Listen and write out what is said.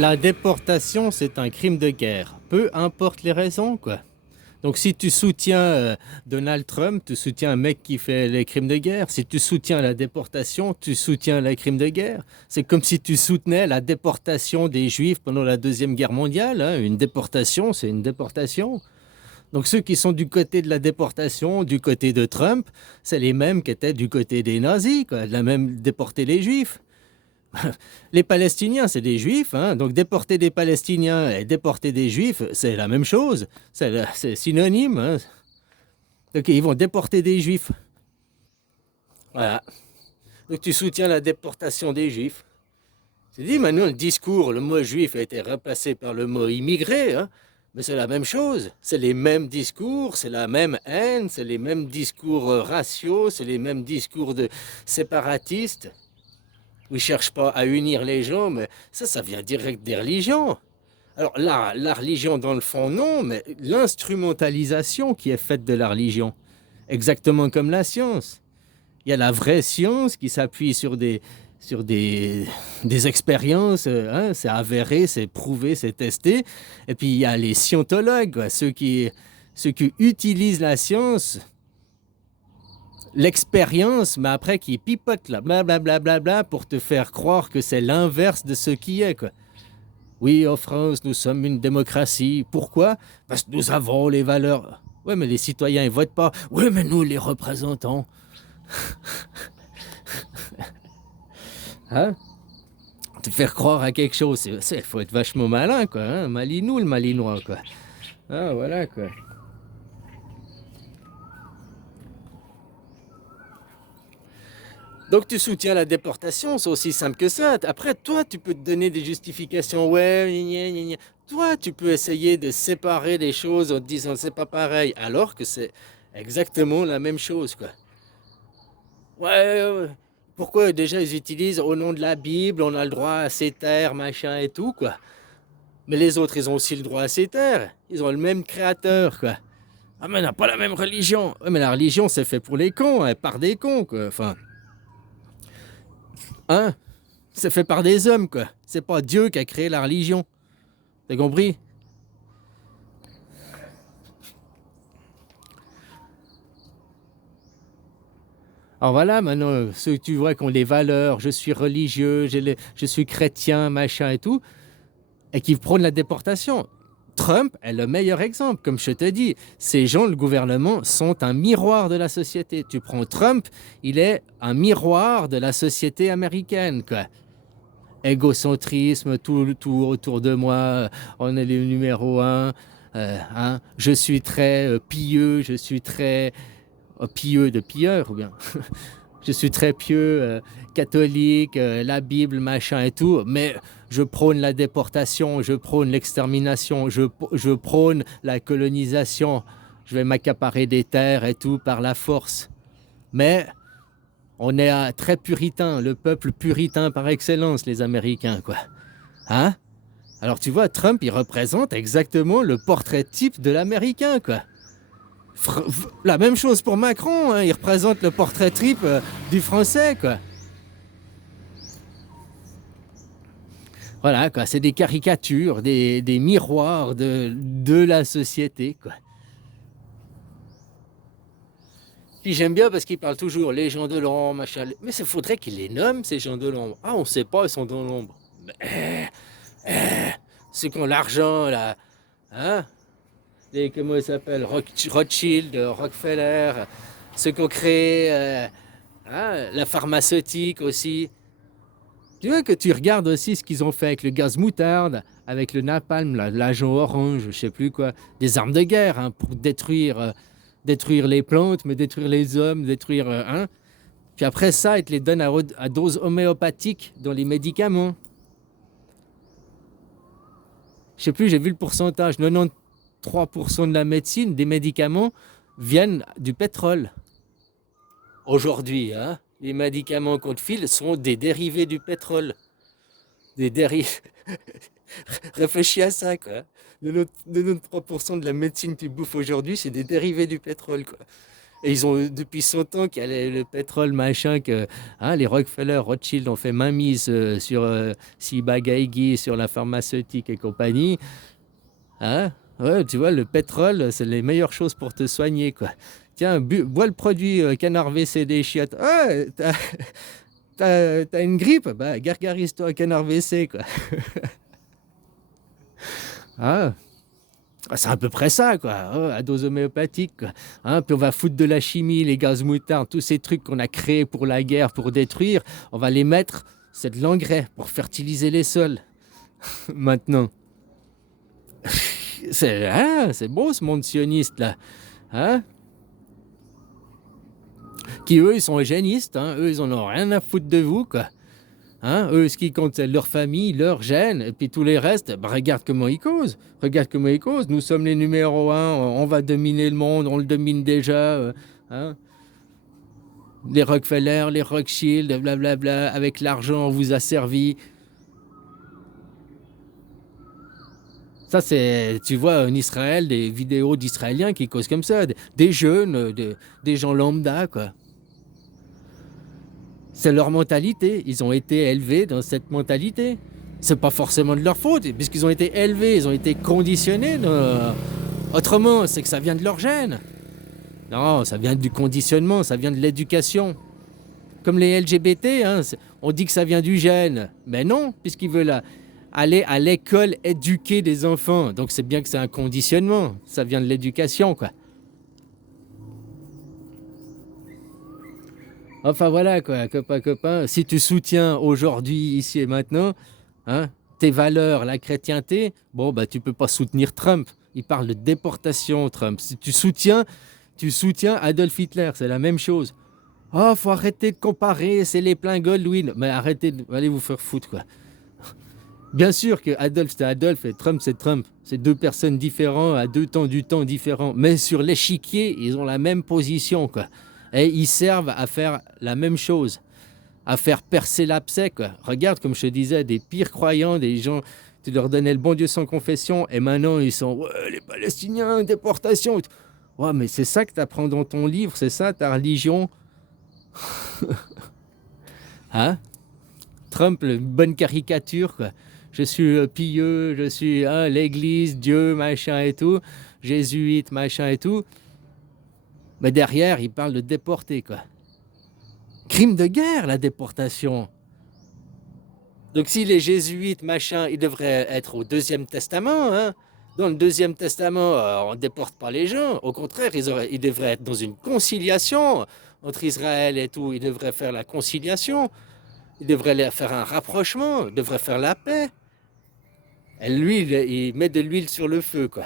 La déportation, c'est un crime de guerre. Peu importe les raisons, quoi. Donc si tu soutiens Donald Trump, tu soutiens un mec qui fait les crimes de guerre. Si tu soutiens la déportation, tu soutiens les crimes de guerre. C'est comme si tu soutenais la déportation des Juifs pendant la Deuxième Guerre mondiale, hein. Une déportation, c'est une déportation. Donc ceux qui sont du côté de la déportation, du côté de Trump, c'est les mêmes qui étaient du côté des nazis, quoi, de la même déporter les Juifs. Les Palestiniens, c'est des Juifs, hein, donc déporter des Palestiniens et déporter des Juifs, c'est la même chose, c'est synonyme. Hein. Donc ils vont déporter des Juifs. Voilà. Donc tu soutiens la déportation des Juifs. C'est dit maintenant le discours, le mot juif a été remplacé par le mot immigré, hein, mais c'est la même chose. C'est les mêmes discours, c'est la même haine, c'est les mêmes discours raciaux, c'est les mêmes discours de séparatistes. Où ils ne cherchent pas à unir les gens, mais ça vient direct des religions. Alors là, la religion dans le fond, non, mais l'instrumentalisation qui est faite de la religion, exactement comme la science. Il y a la vraie science qui s'appuie sur des expériences, hein, c'est avéré, c'est prouvé, c'est testé. Et puis il y a les scientologues, quoi, ceux qui utilisent la science, l'expérience, mais après qui pipote là, blablabla, pour te faire croire que c'est l'inverse de ce qui est, quoi. Oui, en France, nous sommes une démocratie. Pourquoi? Parce que nous avons les valeurs. Ouais, mais les citoyens, ils votent pas. Oui, mais nous, les représentants. Hein? Te faire croire à quelque chose, il faut être vachement malin, quoi. Hein? Malinou, le malinois, quoi. Ah, voilà, quoi. Donc tu soutiens la déportation, c'est aussi simple que ça. Après, toi, tu peux te donner des justifications. Ouais, gna, gna, gna. Toi, tu peux essayer de séparer les choses en te disant c'est pas pareil, alors que c'est exactement la même chose, quoi. Ouais. Pourquoi déjà ils utilisent au nom de la Bible, on a le droit à ces terres, machin et tout, quoi. Mais les autres, ils ont aussi le droit à ces terres. Ils ont le même créateur, quoi. Ah, mais on n'a pas la même religion. Ouais, mais la religion, c'est fait pour les cons, hein, par des cons, quoi. Enfin, hein? C'est fait par des hommes, quoi. C'est pas Dieu qui a créé la religion. T'as compris? Alors voilà, maintenant, ceux que tu vois qui ont les valeurs, je suis religieux, je suis chrétien, machin et tout, et qui prônent la déportation. Trump est le meilleur exemple, comme je te dis. Ces gens, le gouvernement, sont un miroir de la société. Tu prends Trump, il est un miroir de la société américaine, quoi. Égocentrisme, tout autour de moi, on est le numéro un. Hein, je suis très pieux, je suis très pieux de pilleur, ou bien je suis très pieux, catholique, la Bible, machin et tout, mais je prône la déportation, je prône l'extermination, je prône la colonisation, je vais m'accaparer des terres et tout par la force. Mais on est très puritain, le peuple puritain par excellence, les Américains, quoi. Hein? Alors tu vois, Trump, il représente exactement le portrait type de l'Américain, quoi. La même chose pour Macron, hein, il représente le portrait type du Français, quoi. Voilà, quoi, c'est des caricatures, des miroirs de la société, quoi. Puis j'aime bien parce qu'il parle toujours les gens de l'ombre, machin. Mais il faudrait qu'il les nomme, ces gens de l'ombre. Ah, on sait pas, ils sont dans l'ombre. Ceux qui ont l'argent, là. Hein? Comment ils s'appellent? Rothschild, Rockefeller. Ceux qui ont créé hein, la pharmaceutique aussi. Tu vois que tu regardes aussi ce qu'ils ont fait avec le gaz moutarde, avec le napalm, l'agent orange, je sais plus quoi. Des armes de guerre hein, pour détruire les plantes, mais détruire les hommes, détruire... hein. Puis après ça, ils te les donnent à dose homéopathique dans les médicaments. Je sais plus, j'ai vu le pourcentage. 93% de la médecine, des médicaments, viennent du pétrole. Aujourd'hui, hein, les médicaments qu'on te file sont des dérivés du pétrole. Des dérivés. Réfléchis à ça, quoi. 93% de la médecine que tu bouffes aujourd'hui, c'est des dérivés du pétrole, quoi. Et ils ont depuis 100 ans qu'il y a le pétrole machin que hein, les Rockefeller, Rothschild ont fait mainmise sur Ciba Geigy, sur la pharmaceutique et compagnie. Hein? Ouais, tu vois, le pétrole, c'est les meilleures choses pour te soigner, quoi. Tiens, bois le produit canard WC des chiottes. Ah, t'as une grippe? Bah, gargarise-toi canard WC, quoi. Ah. C'est à peu près ça, quoi, à dose homéopathique, quoi. Hein, puis on va foutre de la chimie, les gaz moutards, tous ces trucs qu'on a créés pour la guerre, pour détruire, on va les mettre, c'est de l'engrais pour fertiliser les sols, maintenant. C'est beau ce monde sioniste, là. Hein? Qui, eux, ils sont eugénistes, hein, eux, ils en ont rien à foutre de vous, quoi. Hein, eux, ce qui compte, c'est leur famille, leur gène, et puis tous les restes, bah, regarde comment ils causent. Regarde comment ils causent. Nous sommes les numéros un, on va dominer le monde, on le domine déjà. Hein. Les Rockefeller, les Rothschild, blablabla, avec l'argent, on vous a servi. Ça, c'est, tu vois, en Israël, des vidéos d'Israéliens qui causent comme ça, des jeunes, des gens lambda, quoi. C'est leur mentalité. Ils ont été élevés dans cette mentalité. C'est pas forcément de leur faute, puisqu'ils ont été élevés, ils ont été conditionnés. Autrement, c'est que ça vient de leur gène. Non, ça vient du conditionnement, ça vient de l'éducation. Comme les LGBT, hein, on dit que ça vient du gène. Mais non, puisqu'ils veulent aller à l'école éduquer des enfants. Donc c'est bien que c'est un conditionnement. Ça vient de l'éducation, quoi. Enfin voilà, quoi, copain. Si tu soutiens aujourd'hui, ici et maintenant, hein, tes valeurs, la chrétienté, bon, bah, tu peux pas soutenir Trump. Il parle de déportation, Trump. Si tu soutiens Adolf Hitler, c'est la même chose. Oh, faut arrêter de comparer, c'est les pleins Goldwyn. Mais arrêtez, allez vous faire foutre, quoi. Bien sûr que Adolf, c'est Adolf et Trump, c'est Trump. C'est deux personnes différentes, à deux temps du temps différents. Mais sur l'échiquier, ils ont la même position, quoi. Et ils servent à faire la même chose, à faire percer l'abcès, quoi. Regarde, comme je te disais, des pires croyants, des gens, tu leur donnais le bon Dieu sans confession, et maintenant ils sont, ouais, les Palestiniens, déportation. Ouais, mais c'est ça que tu apprends dans ton livre, c'est ça ta religion. Hein? Trump, une bonne caricature, quoi. Je suis pieux, je suis hein, l'église, Dieu, machin et tout, jésuite, machin et tout. Mais derrière, il parle de déporter, quoi. Crime de guerre, la déportation. Donc si les jésuites, machin, ils devraient être au Deuxième Testament, hein. Dans le Deuxième Testament, on ne déporte pas les gens. Au contraire, ils devraient être dans une conciliation entre Israël et tout. Ils devraient faire la conciliation. Ils devraient faire un rapprochement. Ils devraient faire la paix. Et lui, il met de l'huile sur le feu, quoi.